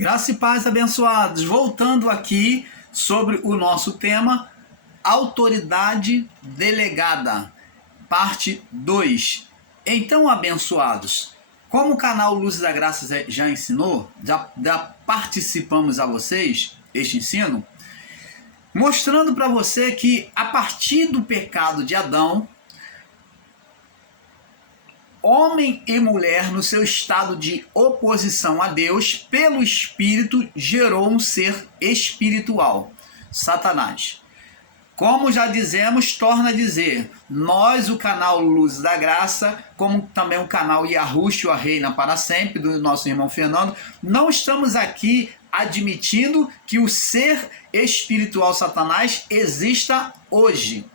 Graça e paz, abençoados. Voltando aqui sobre o nosso tema, autoridade delegada, parte 2. Então, abençoados, como o canal Luz da Graça já ensinou, já participamos a vocês este ensino, mostrando para você que a partir do pecado de Adão, homem e mulher, no seu estado de oposição a Deus, pelo Espírito, gerou um ser espiritual, Satanás. Como já dizemos, torna a dizer, nós, o canal Luz da Graça, como também o canal Yahushua Reina para Sempre, do nosso irmão Fernando, não estamos aqui admitindo que o ser espiritual Satanás exista hoje.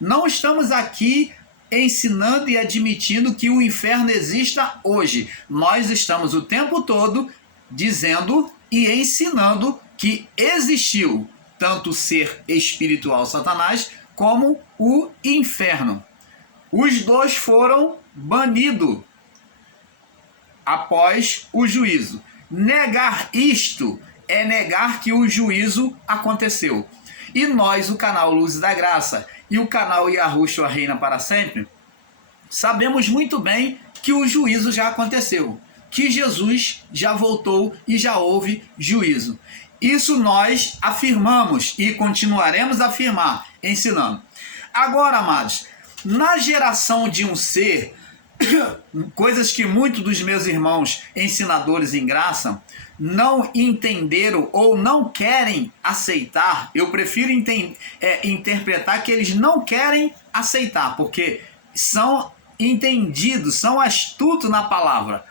Não estamos aqui ensinando e admitindo que o inferno exista hoje. Nós estamos o tempo todo dizendo e ensinando que existiu tanto o ser espiritual Satanás como o inferno. Os dois foram banidos após o juízo. Negar isto é negar que o juízo aconteceu. E nós, o canal Luz da Graça e o canal Yahushua Reina para Sempre, sabemos muito bem que o juízo já aconteceu, que Jesus já voltou e já houve juízo. Isso nós afirmamos e continuaremos a afirmar, ensinando. Agora, amados, na geração de um ser, coisas que muitos dos meus irmãos ensinadores em graça não entenderam ou não querem aceitar, eu prefiro interpretar que eles não querem aceitar, porque são entendidos, são astutos na palavra.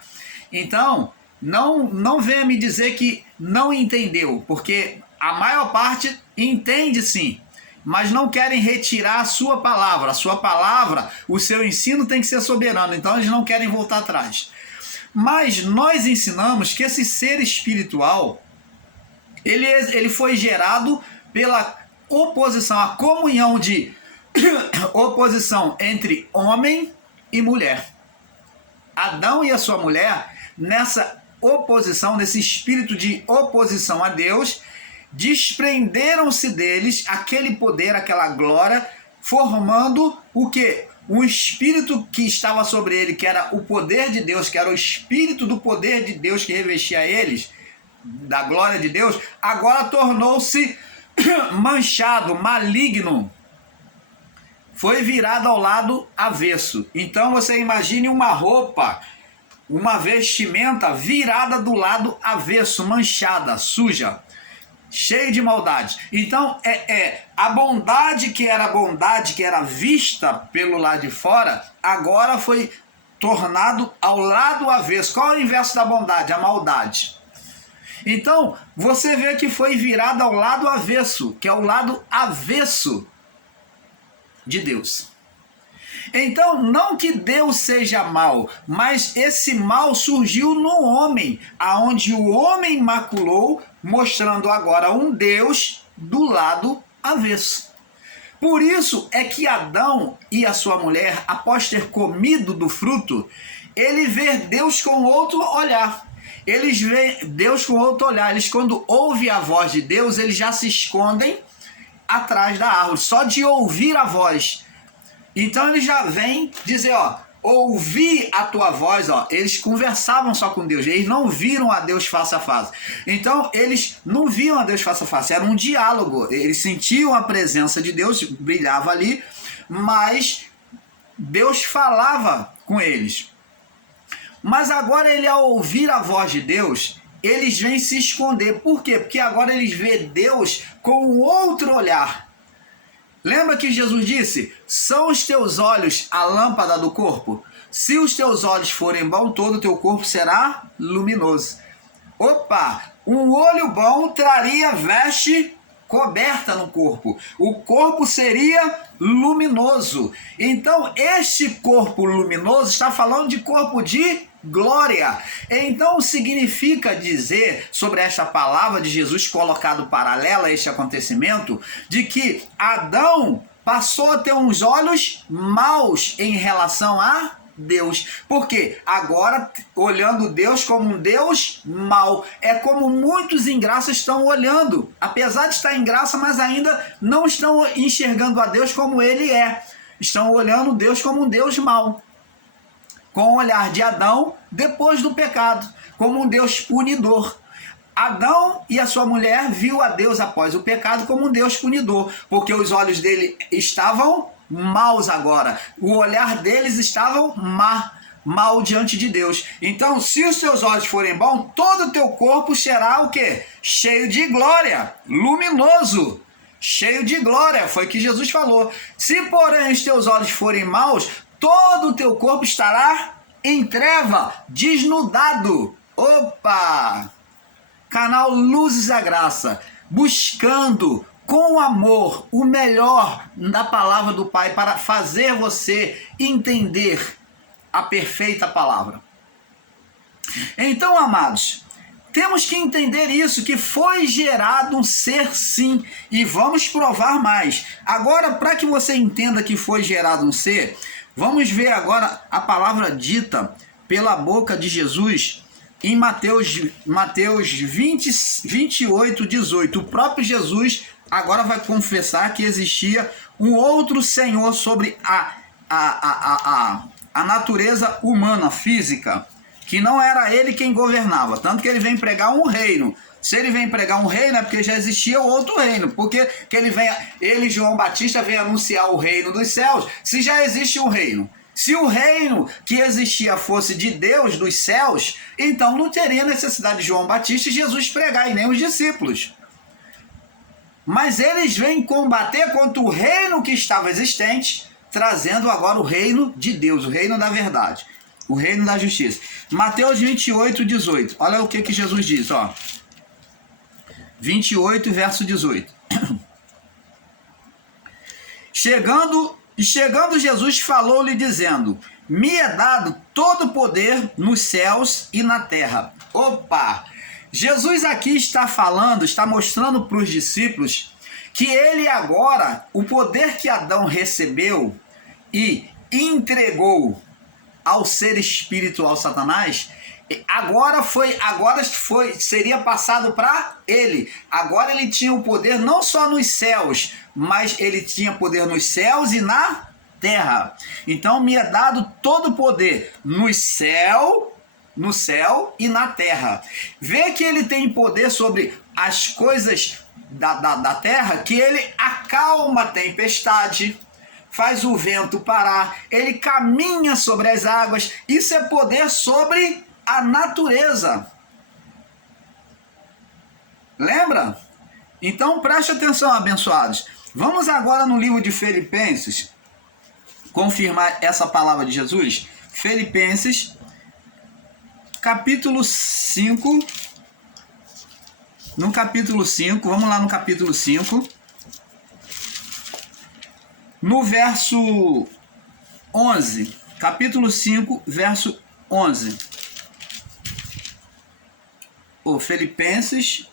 Então, não venha me dizer que não entendeu, porque a maior parte entende sim, mas não querem retirar a sua palavra, o seu ensino tem que ser soberano, então eles não querem voltar atrás. Mas nós ensinamos que esse ser espiritual, ele foi gerado pela oposição, a comunhão de oposição entre homem e mulher. Adão e a sua mulher, nessa oposição, nesse espírito de oposição a Deus, desprenderam-se deles aquele poder, aquela glória, formando o quê? Um espírito que estava sobre ele, que era o poder de Deus, que era o espírito do poder de Deus que revestia eles, da glória de Deus, agora tornou-se manchado, maligno. Foi virado ao lado avesso. Então você imagine uma roupa, uma vestimenta virada do lado avesso, manchada, suja, cheio de maldade. Então a bondade que era vista pelo lado de fora, agora foi tornado ao lado avesso. Qual é o inverso da bondade? A maldade. Então você vê que foi virado ao lado avesso, que é o lado avesso de Deus. Então, não que Deus seja mau, mas esse mal surgiu no homem, aonde o homem maculou, mostrando agora um Deus do lado avesso. Por isso é que Adão e a sua mulher, após ter comido do fruto, ele vê Deus com outro olhar. Eles veem Deus com outro olhar. Eles, quando ouvem a voz de Deus, eles já se escondem atrás da árvore, só de ouvir a voz. Então ele já vem dizer, ouvi a tua voz, eles conversavam só com Deus, eles não viram a Deus face a face. Então eles não viam a Deus face a face, era um diálogo, eles sentiam a presença de Deus, brilhava ali, mas Deus falava com eles. Mas agora ele, ao ouvir a voz de Deus, eles vêm se esconder. Por quê? Porque agora eles veem Deus com um outro olhar. Lembra que Jesus disse, são os teus olhos a lâmpada do corpo? Se os teus olhos forem bons, todo o teu corpo será luminoso. Um olho bom traria veste coberta no corpo. O corpo seria luminoso. Então, este corpo luminoso está falando de corpo de glória. Então significa dizer sobre esta palavra de Jesus colocado paralela a este acontecimento, de que Adão passou a ter uns olhos maus em relação a Deus. Por quê? Agora, olhando Deus como um Deus mau. É como muitos em graça estão olhando. Apesar de estar em graça, mas ainda não estão enxergando a Deus como Ele é. Estão olhando Deus como um Deus mau. Com o olhar de Adão depois do pecado. Como um Deus punidor. Adão e a sua mulher viu a Deus após o pecado como um Deus punidor. Porque os olhos dele estavam maus agora. O olhar deles estavam mal diante de Deus. Então, se os teus olhos forem bons, todo o teu corpo será o quê? Cheio de glória, luminoso, cheio de glória, foi o que Jesus falou. Se, porém, os teus olhos forem maus, todo o teu corpo estará em treva, desnudado. Opa! Canal Luzes da Graça, buscando com amor o melhor da palavra do Pai para fazer você entender a perfeita palavra. Então, amados, temos que entender isso, que foi gerado um ser sim, e vamos provar mais. Agora, para que você entenda que foi gerado um ser, vamos ver agora a palavra dita pela boca de Jesus em Mateus 28, 18. O próprio Jesus agora vai confessar que existia um outro Senhor sobre a natureza humana, física, que não era ele quem governava, tanto que ele vem pregar um reino. Se ele vem pregar um reino é porque já existia outro reino, porque que ele, João Batista, vem anunciar o reino dos céus, se já existe um reino. Se o reino que existia fosse de Deus dos céus, então não teria necessidade de João Batista e Jesus pregar, e nem os discípulos. Mas eles vêm combater contra o reino que estava existente, trazendo agora o reino de Deus, o reino da verdade, o reino da justiça. Mateus 28, 18. Olha o que Jesus diz, ó. 28, verso 18. Chegando Jesus, falou-lhe dizendo: me é dado todo o poder nos céus e na terra. Opa! Jesus aqui está falando, está mostrando para os discípulos que ele agora, o poder que Adão recebeu e entregou ao ser espiritual Satanás, seria passado para ele. Agora ele tinha o poder não só nos céus, mas ele tinha poder nos céus e na terra. Então me é dado todo o poder no céu e na terra. Vê que ele tem poder sobre as coisas da terra, que ele acalma a tempestade, faz o vento parar, ele caminha sobre as águas. Isso é poder sobre a natureza. Lembra? Então preste atenção, abençoados. Vamos agora no livro de Filipenses confirmar essa palavra de Jesus. Filipenses, capítulo 5. No capítulo 5, vamos lá no capítulo 5. No verso 11. Capítulo 5, verso 11. Filipenses,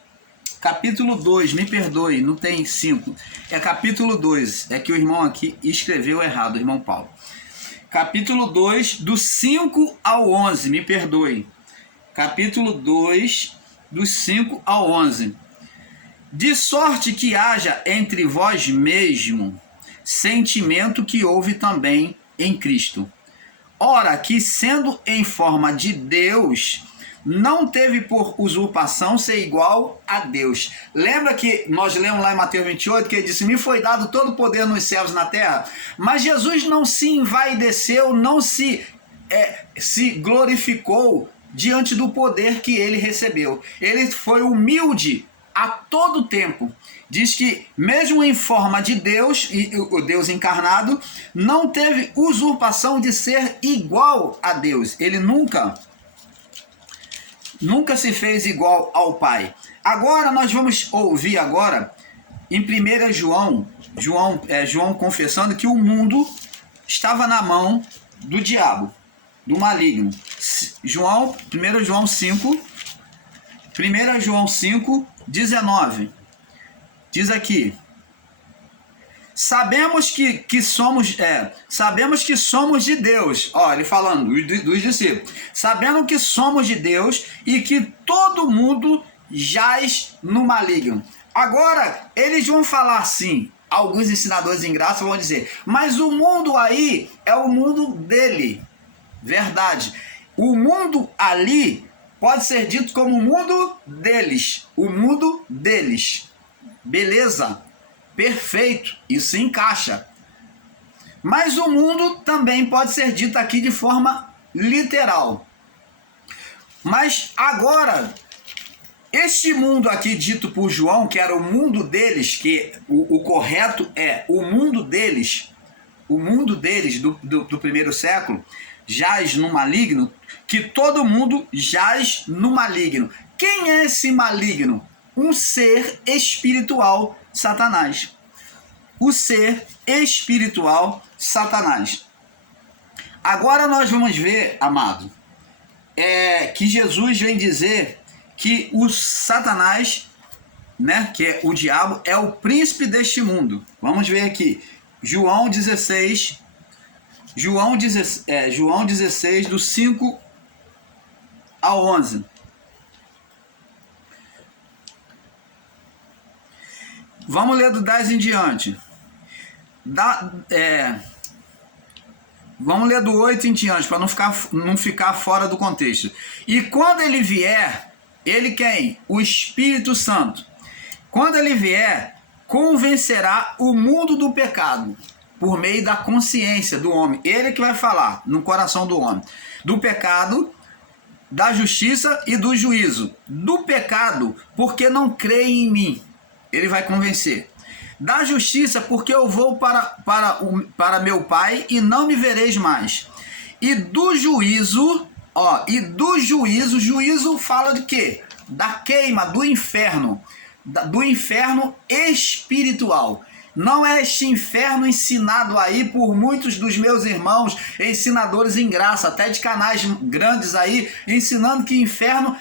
capítulo 2, me perdoe, não tem 5. É capítulo 2, é que o irmão aqui escreveu errado, o irmão Paulo. Capítulo 2, do 5 ao 11, me perdoe. Capítulo 2, do 5 ao 11. De sorte que haja entre vós mesmo sentimento que houve também em Cristo. Ora, que sendo em forma de Deus, não teve por usurpação ser igual a Deus. Lembra que nós lemos lá em Mateus 28, que ele disse: me foi dado todo o poder nos céus e na terra. Mas Jesus não se envaideceu, não se glorificou diante do poder que ele recebeu. Ele foi humilde a todo tempo. Diz que mesmo em forma de Deus, e o Deus encarnado, não teve usurpação de ser igual a Deus. Ele nunca se fez igual ao Pai. Agora nós vamos ouvir agora em 1 João confessando que o mundo estava na mão do diabo, do maligno. 1 João 5, 19, diz aqui: sabemos que somos de Deus. Ó, ele falando dos discípulos. Sabendo que somos de Deus e que todo mundo jaz no maligno. Agora, eles vão falar assim, alguns ensinadores em graça vão dizer, mas o mundo aí é o mundo dele. Verdade. O mundo ali pode ser dito como o mundo deles. O mundo deles. Beleza. Perfeito. Isso se encaixa. Mas o mundo também pode ser dito aqui de forma literal. Mas agora, este mundo aqui dito por João, que era o mundo deles, que o correto é o mundo deles do primeiro século, jaz no maligno, que todo mundo jaz no maligno. Quem é esse maligno? Um ser espiritual, Satanás. O ser espiritual, Satanás. Agora nós vamos ver, amado, que Jesus vem dizer que o Satanás, né, que é o diabo, é o príncipe deste mundo. Vamos ver aqui. João 16, do 5 ao 11. Vamos ler do 10 em diante. Vamos ler do 8 em diante, para não ficar fora do contexto. E quando ele vier, ele quem? O Espírito Santo. Quando ele vier, convencerá o mundo do pecado, por meio da consciência do homem. Ele que vai falar no coração do homem. Do pecado, da justiça e do juízo. Do pecado, porque não creem em mim. Ele vai convencer. Da justiça, porque eu vou para meu Pai e não me vereis mais. E do juízo, juízo fala de quê? Da queima, do inferno. Do inferno espiritual. Não é este inferno ensinado aí por muitos dos meus irmãos, ensinadores em graça, até de canais grandes aí, ensinando que inferno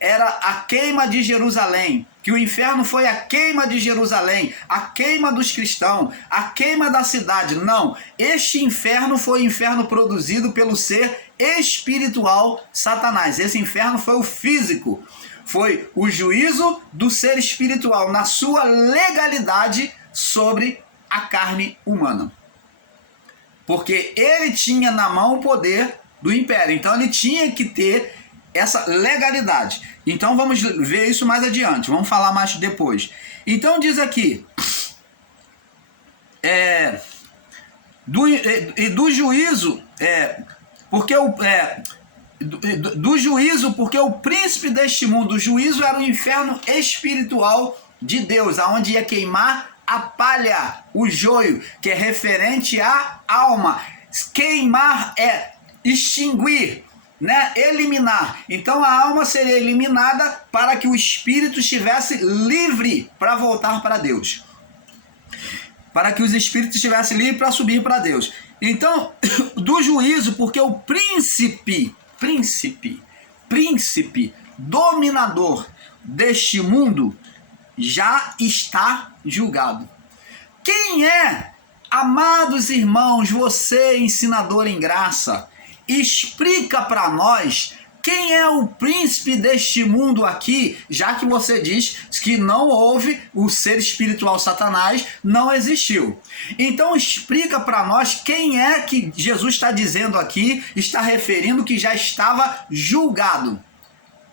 era a queima de Jerusalém, que o inferno foi a queima de Jerusalém, a queima dos cristãos, a queima da cidade. Não, este inferno foi o inferno produzido pelo ser espiritual Satanás. Esse inferno foi o físico, foi o juízo do ser espiritual na sua legalidade sobre a carne humana. Porque ele tinha na mão o poder do império, então ele tinha que ter essa legalidade. Então vamos ver isso mais adiante, vamos falar mais depois. Então diz aqui, do juízo, porque do juízo, porque o príncipe deste mundo, o juízo era o inferno espiritual de Deus, aonde ia queimar a palha, o joio, que é referente à alma. Queimar é extinguir, né? Eliminar. Então a alma seria eliminada para que o espírito estivesse livre para voltar para Deus. Para que os espíritos estivessem livres para subir para Deus. Então, do juízo, porque o príncipe dominador deste mundo já está julgado. Quem é, amados irmãos, você ensinador em graça, explica para nós quem é o príncipe deste mundo aqui, já que você diz que não houve o ser espiritual Satanás, não existiu. Então explica para nós quem é que Jesus está dizendo aqui, está referindo que já estava julgado.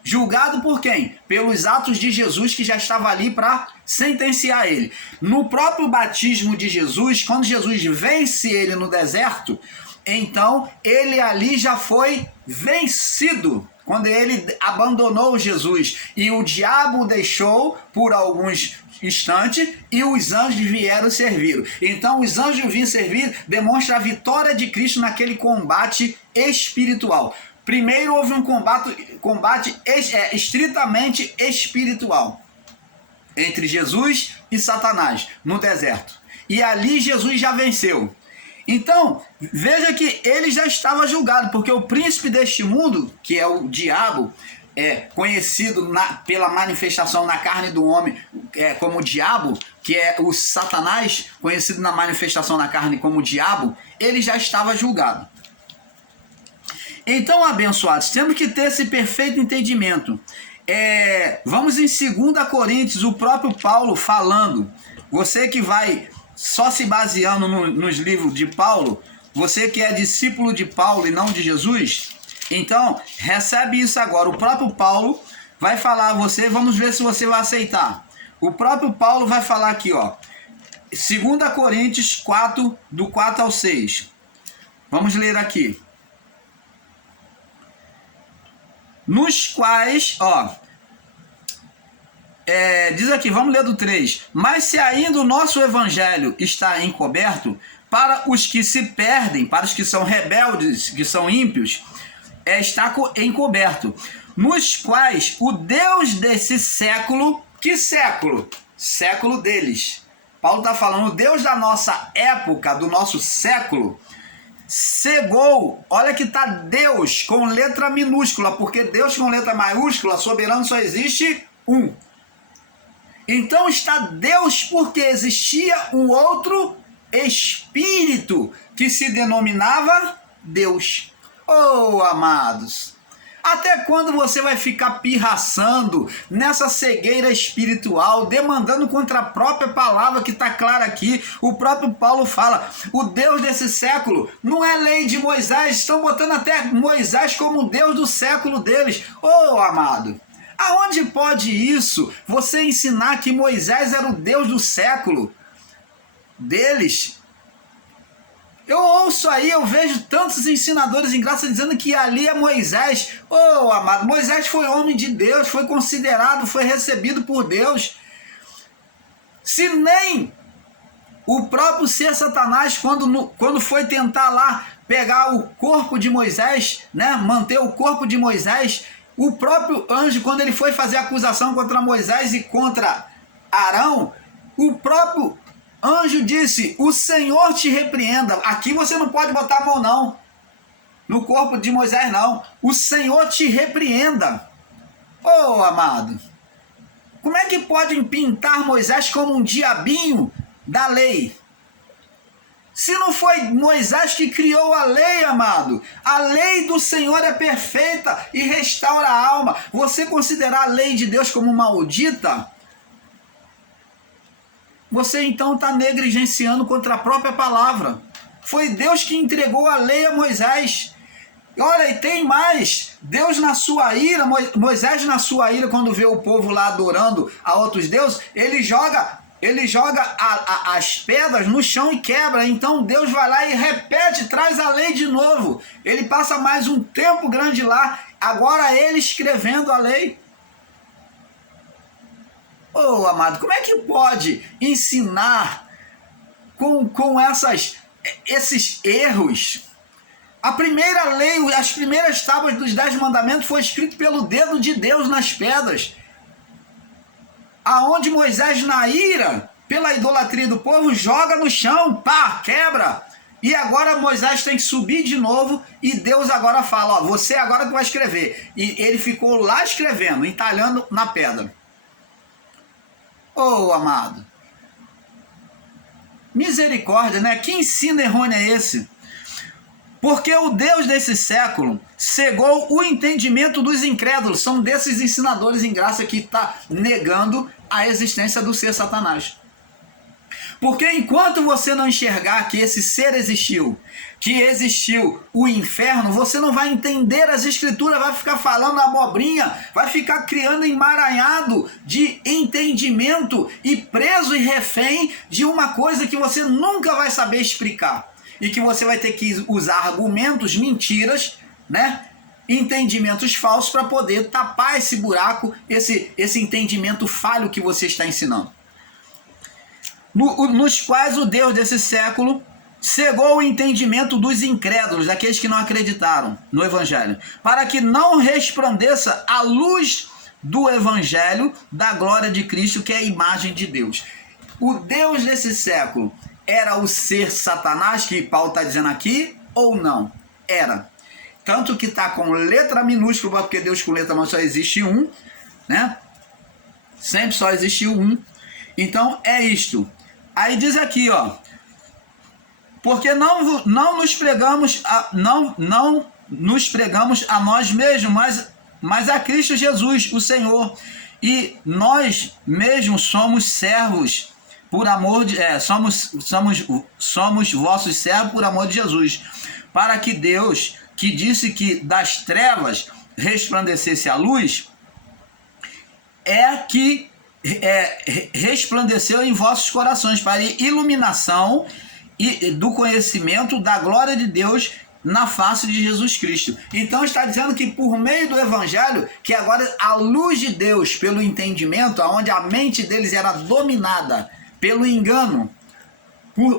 Julgado por quem? Pelos atos de Jesus, que já estava ali para sentenciar ele. No próprio batismo de Jesus, quando Jesus vence ele no deserto, então ele ali já foi vencido. Quando ele abandonou Jesus e o diabo o deixou por alguns instantes e os anjos vieram servir. Então os anjos vêm servir, demonstra a vitória de Cristo naquele combate espiritual. Primeiro houve um combate estritamente espiritual entre Jesus e Satanás no deserto. E ali Jesus já venceu. Então, veja que ele já estava julgado, porque o príncipe deste mundo, que é o diabo, conhecido pela manifestação na carne do homem como o diabo, que é o Satanás, conhecido na manifestação na carne como o diabo, ele já estava julgado. Então, abençoados, temos que ter esse perfeito entendimento. Vamos em 2 Coríntios, o próprio Paulo falando. Você que vai só se baseando nos livros de Paulo, você que é discípulo de Paulo e não de Jesus, então recebe isso agora. O próprio Paulo vai falar a você, vamos ver se você vai aceitar. O próprio Paulo vai falar aqui, ó, 2 Coríntios 4, do 4 ao 6. Vamos ler aqui. Nos quais, diz aqui, vamos ler do 3. Mas se ainda o nosso evangelho está encoberto, para os que se perdem, para os que são rebeldes, que são ímpios, está encoberto. Nos quais o Deus desse século, que século? Século deles. Paulo está falando, o Deus da nossa época, do nosso século, cegou, olha que está Deus com letra minúscula, porque Deus com letra maiúscula, soberano só existe um. Então está Deus porque existia um outro espírito que se denominava Deus. Oh, amados, até quando você vai ficar pirraçando nessa cegueira espiritual, demandando contra a própria palavra que está clara aqui? O próprio Paulo fala, o Deus desse século não é lei de Moisés, estão botando até Moisés como o Deus do século deles. Oh, amado, aonde pode isso? Você ensinar que Moisés era o Deus do século deles? Eu ouço aí, eu vejo tantos ensinadores em graça dizendo que ali é Moisés. Oh, amado, Moisés foi homem de Deus, foi considerado, foi recebido por Deus. Se nem o próprio ser Satanás, quando foi tentar lá pegar o corpo de Moisés, né, manter o corpo de Moisés, o próprio anjo, quando ele foi fazer acusação contra Moisés e contra Arão, o próprio anjo disse, o Senhor te repreenda. Aqui você não pode botar a mão não, no corpo de Moisés não. O Senhor te repreenda. Oh, amado, como é que podem pintar Moisés como um diabinho da lei? Se não foi Moisés que criou a lei, amado. A lei do Senhor é perfeita e restaura a alma. Você considerar a lei de Deus como maldita, você então está negligenciando contra a própria palavra. Foi Deus que entregou a lei a Moisés. Olha, e tem mais. Deus na sua ira, Moisés na sua ira, quando vê o povo lá adorando a outros deuses, ele joga as pedras no chão e quebra. Então Deus vai lá e repete, traz a lei de novo. Ele passa mais um tempo grande lá, agora ele escrevendo a lei. Oh, amado, como é que pode ensinar com esses erros? A primeira lei, as primeiras tábuas dos 10 mandamentos foi escrito pelo dedo de Deus nas pedras. Aonde Moisés, na ira, pela idolatria do povo, joga no chão, pá, quebra. E agora Moisés tem que subir de novo e Deus agora fala, ó, você agora que vai escrever. E ele ficou lá escrevendo, entalhando na pedra. Oh, amado, misericórdia, né? Que ensino errôneo é esse? Porque o Deus desse século cegou o entendimento dos incrédulos. São desses ensinadores em graça que está negando a existência do ser Satanás. Porque enquanto você não enxergar que esse ser existiu, que existiu o inferno, você não vai entender as escrituras, vai ficar falando abobrinha, vai ficar criando emaranhado de entendimento e preso e refém de uma coisa que você nunca vai saber explicar. E que você vai ter que usar argumentos, mentiras, né? Entendimentos falsos para poder tapar esse buraco, esse entendimento falho que você está ensinando. Nos quais o Deus desse século cegou o entendimento dos incrédulos, daqueles que não acreditaram no Evangelho, para que não resplandeça a luz do Evangelho da glória de Cristo, que é a imagem de Deus. O Deus desse século era o ser Satanás, que Paulo está dizendo aqui, ou não? Era. tanto que está com letra minúscula, porque Deus com letra maiúscula só existe um, né? Sempre só existiu um. Então é isto. Aí diz aqui, ó, porque não nos pregamos não nos pregamos a nós mesmos, mas a Cristo Jesus, o Senhor. E nós mesmos somos servos por amor de somos vossos servos por amor de Jesus, para que Deus, que disse que das trevas resplandecesse a luz, que resplandeceu em vossos corações para iluminação e do conhecimento da glória de Deus na face de Jesus Cristo. Então está dizendo que por meio do Evangelho, que agora a luz de Deus, pelo entendimento, onde a mente deles era dominada pelo engano,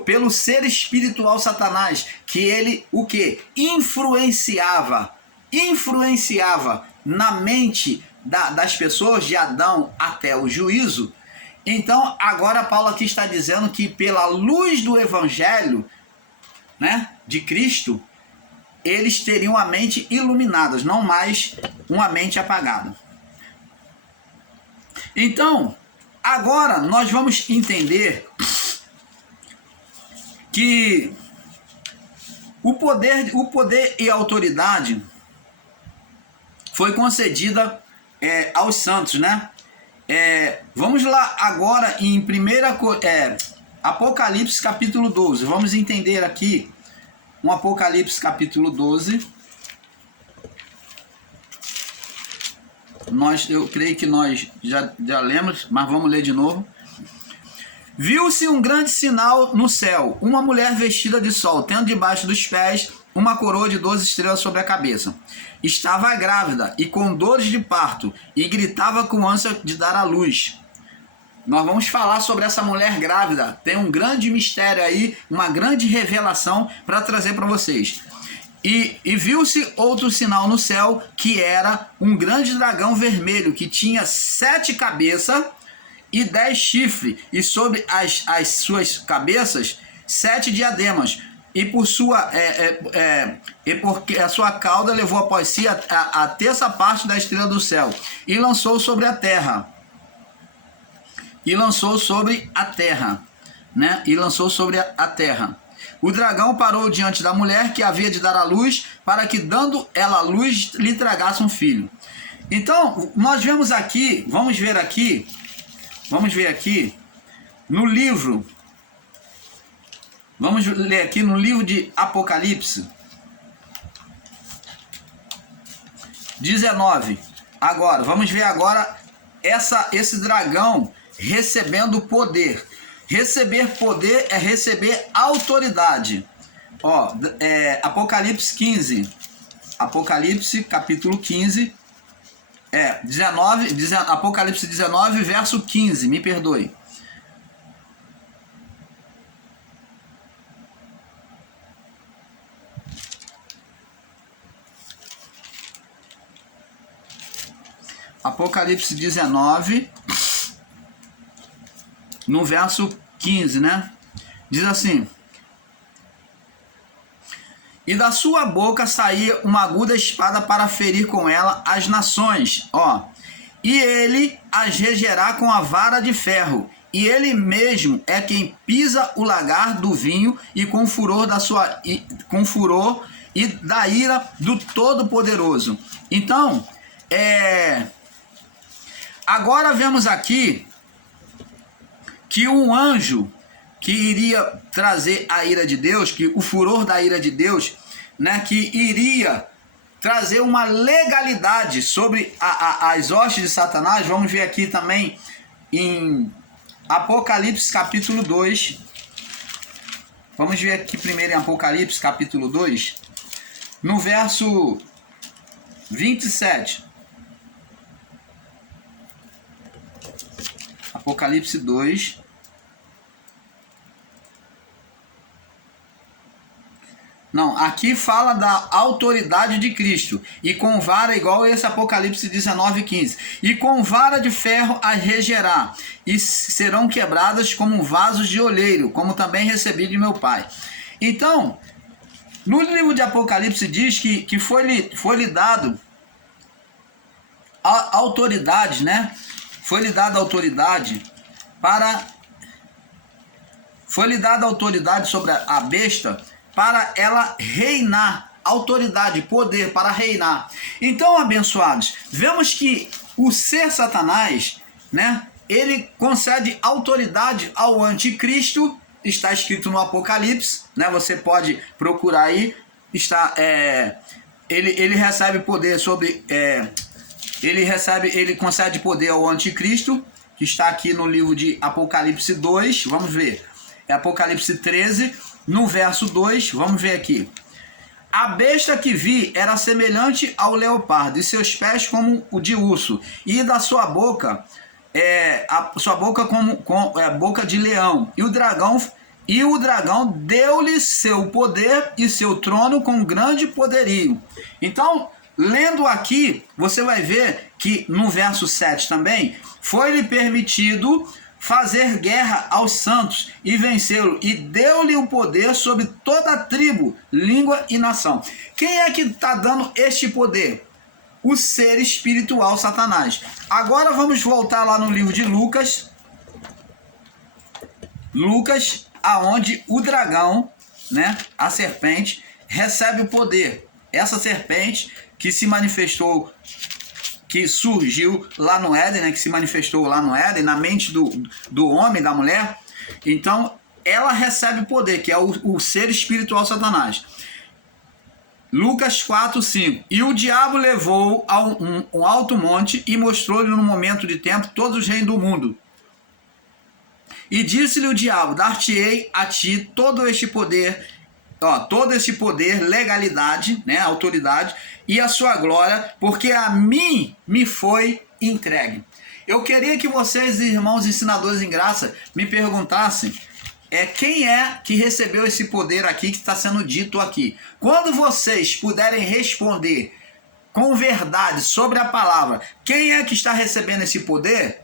pelo ser espiritual Satanás, que ele o que? Influenciava na mente das pessoas de Adão até o juízo. Então agora Paulo aqui está dizendo que pela luz do Evangelho, né, de Cristo, eles teriam a mente iluminada, não mais uma mente apagada. Então, agora nós vamos entender que o poder e a autoridade foi concedida aos santos, né? Vamos lá agora em Apocalipse capítulo 12. Vamos entender aqui um Apocalipse capítulo 12. Eu creio que nós já lemos, mas vamos ler de novo. Viu-se um grande sinal no céu, uma mulher vestida de sol, tendo debaixo dos pés uma coroa de 12 estrelas sobre a cabeça. Estava grávida e com dores de parto, e gritava com ânsia de dar à luz. Nós vamos falar sobre essa mulher grávida. Tem um grande mistério aí, uma grande revelação para trazer para vocês. E viu-se outro sinal no céu, que era um grande dragão vermelho, que tinha 7 cabeças e 10 chifres, e sobre as suas cabeças 7 diademas, e porque a sua cauda levou após si a terça parte da estrela do céu, e lançou sobre a terra. Né? E lançou sobre a terra. O dragão parou diante da mulher que havia de dar à luz, para que, dando ela a luz, lhe tragasse um filho. Então, nós vemos aqui, vamos ver aqui no livro, vamos ler aqui no livro de Apocalipse 19. Agora, vamos ver agora esse dragão recebendo poder. Receber poder é receber autoridade. Apocalipse 15. Apocalipse capítulo 15. Apocalipse 19, verso 15. Me perdoe. Apocalipse 19, no verso 15, né? Diz assim: e da sua boca saía uma aguda espada para ferir com ela as nações, e ele as regerá com a vara de ferro, e ele mesmo é quem pisa o lagar do vinho, e com furor e da ira do Todo-Poderoso. Então, agora vemos aqui que um anjo que iria trazer a ira de Deus, que o furor da ira de Deus, né, que iria trazer uma legalidade sobre as hostes de Satanás. Vamos ver aqui também em Apocalipse capítulo 2. Vamos ver aqui primeiro em Apocalipse capítulo 2, no verso 27. Apocalipse 2. Não, aqui fala da autoridade de Cristo. E com vara, igual esse Apocalipse 19, 15. E com vara de ferro as regerá, e serão quebradas como vasos de oleiro, como também recebi de meu Pai. Então, No livro de Apocalipse diz que foi-lhe dado a autoridade, né? Foi-lhe dada autoridade foi-lhe dada autoridade sobre a besta para ela reinar, autoridade, poder para reinar. Então, abençoados, vemos que o ser Satanás, né? Ele concede autoridade ao anticristo, está escrito no Apocalipse, né? Você pode procurar aí, ele recebe poder sobre, ele concede poder ao anticristo, que está aqui no livro de Apocalipse 2, vamos ver, é Apocalipse 13, no verso 2, vamos ver aqui. A besta que vi era semelhante ao leopardo, e seus pés como o de urso, e da sua boca como boca de leão, e o dragão deu-lhe seu poder e seu trono com grande poderio. Então, lendo aqui, você vai ver que no verso 7 também, foi-lhe permitido fazer guerra aos santos e vencê-lo, e deu-lhe o poder sobre toda a tribo, língua e nação. Quem é que está dando este poder? O ser espiritual Satanás. Agora vamos voltar lá no livro de Lucas, aonde o dragão, né, a serpente, recebe o poder. Essa serpente que se manifestou, que surgiu lá no Éden, né, que se manifestou lá no Éden, na mente do homem, da mulher. Então, ela recebe poder, que é o ser espiritual Satanás. Lucas 4, 5. E o diabo levou a um alto monte e mostrou-lhe no momento de tempo todos os reinos do mundo. E disse-lhe o diabo: dar-te-ei a ti todo este poder, legalidade, né, autoridade, e a sua glória, porque a mim me foi entregue. Eu queria que vocês, irmãos ensinadores em graça, me perguntassem quem é que recebeu esse poder aqui que está sendo dito aqui. Quando vocês puderem responder com verdade sobre a palavra, quem é que está recebendo esse poder?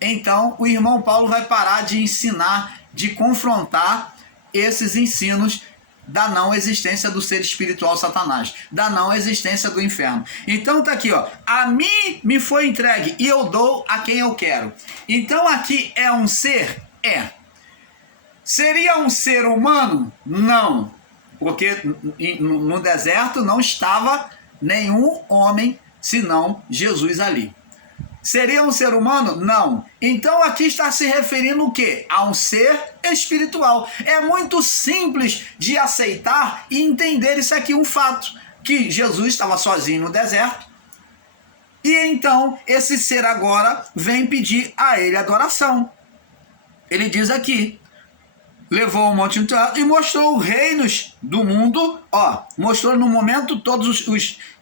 Então o irmão Paulo vai parar de ensinar, de confrontar esses ensinos da não existência do ser espiritual Satanás, da não existência do inferno. Então tá aqui, ó, a mim me foi entregue e eu dou a quem eu quero. Então aqui é um ser? É. Seria um ser humano? Não, porque no deserto não estava nenhum homem senão Jesus ali. Seria um ser humano? Não. Então aqui está se referindo o quê? A um ser espiritual. É muito simples de aceitar e entender isso aqui, um fato, que Jesus estava sozinho no deserto, e então esse ser agora vem pedir a ele adoração. Ele diz aqui, levou o monte e mostrou os reinos do mundo, mostrou no momento todos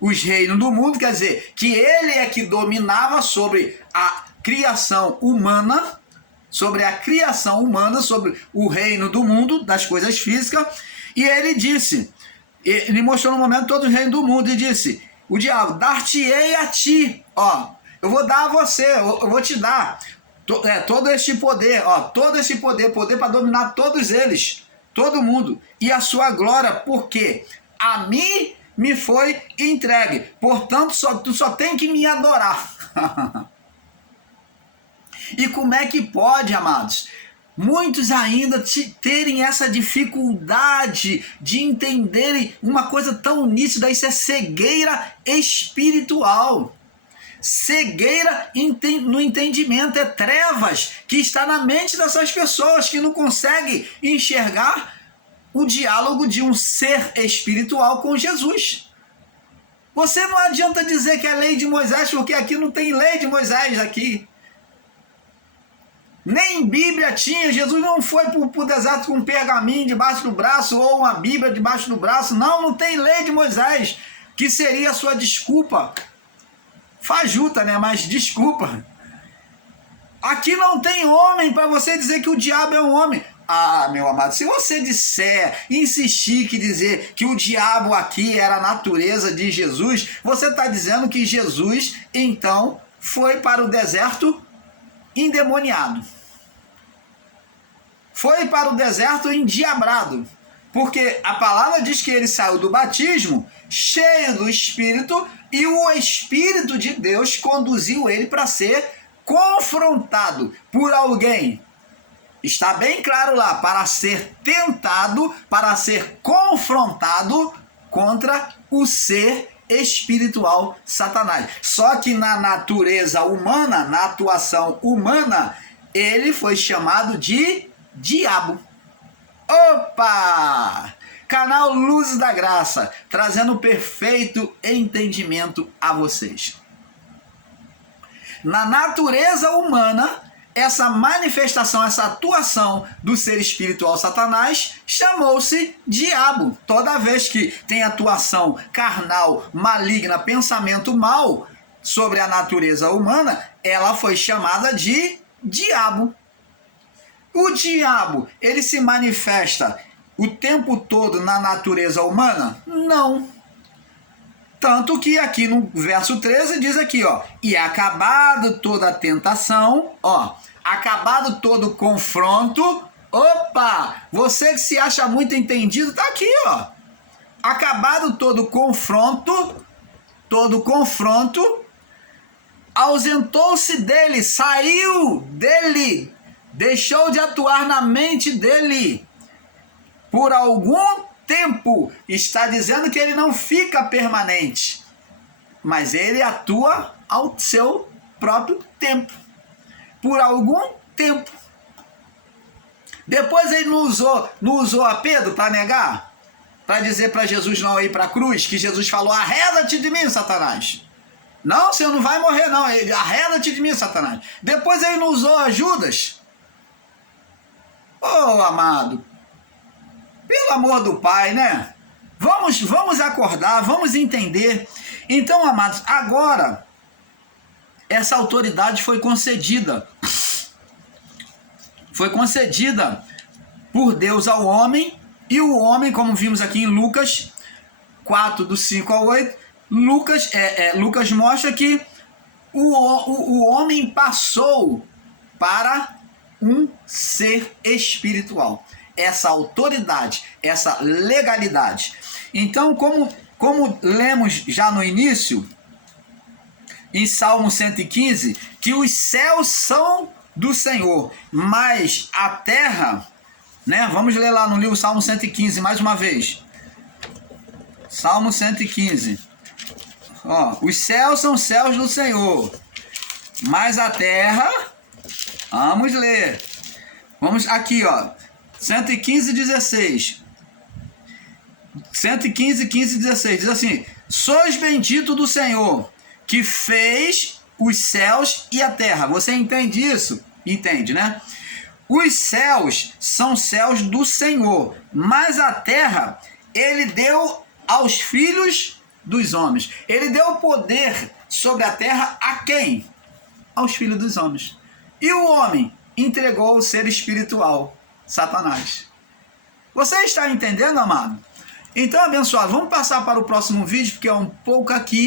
os reinos do mundo, quer dizer, que ele é que dominava sobre a criação humana, sobre o reino do mundo, das coisas físicas, e ele mostrou no momento todos os reinos do mundo, e disse, o diabo, dar-te-ei a ti, eu vou dar a você, eu vou te dar, todo este poder, poder para dominar todos eles, todo mundo, e a sua glória, porque a mim me foi entregue, portanto tu só tem que me adorar. E como é que pode, amados, muitos ainda terem essa dificuldade de entenderem uma coisa tão nítida? Isso é cegueira espiritual. Cegueira no entendimento, é trevas que está na mente dessas pessoas que não conseguem enxergar o diálogo de um ser espiritual com Jesus. Você não adianta dizer que é lei de Moisés, porque aqui não tem lei de Moisés aqui. Nem Bíblia tinha. Jesus não foi para o deserto com um pergaminho debaixo do braço ou uma Bíblia debaixo do braço. Não tem lei de Moisés, que seria a sua desculpa fajuta, né? Mas desculpa. Aqui não tem homem para você dizer que o diabo é um homem. Meu amado, se você insistir que dizer que o diabo aqui era a natureza de Jesus, você está dizendo que Jesus, então, foi para o deserto endemoniado. Foi para o deserto endiabrado. Porque a palavra diz que ele saiu do batismo cheio do Espírito e o Espírito de Deus conduziu ele para ser confrontado por alguém. Está bem claro lá, para ser tentado, para ser confrontado contra o ser espiritual Satanás. Só que na natureza humana, na atuação humana, ele foi chamado de diabo. Opa! Canal Luzes da Graça, trazendo perfeito entendimento a vocês. Na natureza humana, essa manifestação, essa atuação do ser espiritual Satanás chamou-se diabo. Toda vez que tem atuação carnal, maligna, pensamento mau sobre a natureza humana, ela foi chamada de diabo. O diabo, ele se manifesta o tempo todo na natureza humana? Não. Tanto que aqui no verso 13 diz aqui, ó, e acabado toda a tentação, ó, acabado todo confronto, opa, você que se acha muito entendido, tá aqui, ó, acabado todo confronto, ausentou-se dele, saiu dele, deixou de atuar na mente dele por algum tempo. Está dizendo que ele não fica permanente, mas ele atua ao seu próprio tempo, por algum tempo. Depois ele não usou a Pedro para negar, para dizer para Jesus não ir para a cruz, que Jesus falou, arreda-te de mim, Satanás. Não, você não vai morrer não, arreda-te de mim, Satanás. Depois ele não usou a Judas. Oh, amado, pelo amor do Pai, né? Vamos acordar, vamos entender. Então, amados, agora essa autoridade foi concedida. Foi concedida por Deus ao homem, e o homem, como vimos aqui em Lucas 4, do 5 ao 8, Lucas mostra que o homem passou para um ser espiritual. Essa autoridade, essa legalidade. Então, como lemos já no início, em Salmo 115, que os céus são do Senhor, mas a terra, né? Vamos ler lá no livro Salmo 115, mais uma vez. Salmo 115. Ó, os céus são céus do Senhor, mas a terra, vamos ler. Vamos aqui, ó. 115, 16. 115, 15, 16. Diz assim: sois bendito do Senhor, que fez os céus e a terra. Você entende isso? Entende, né? Os céus são céus do Senhor, mas a terra ele deu aos filhos dos homens. Ele deu poder sobre a terra a quem? Aos filhos dos homens. E o homem entregou o ser espiritual, Satanás. Você está entendendo, amado? Então, abençoado, vamos passar para o próximo vídeo, porque é um pouco aqui.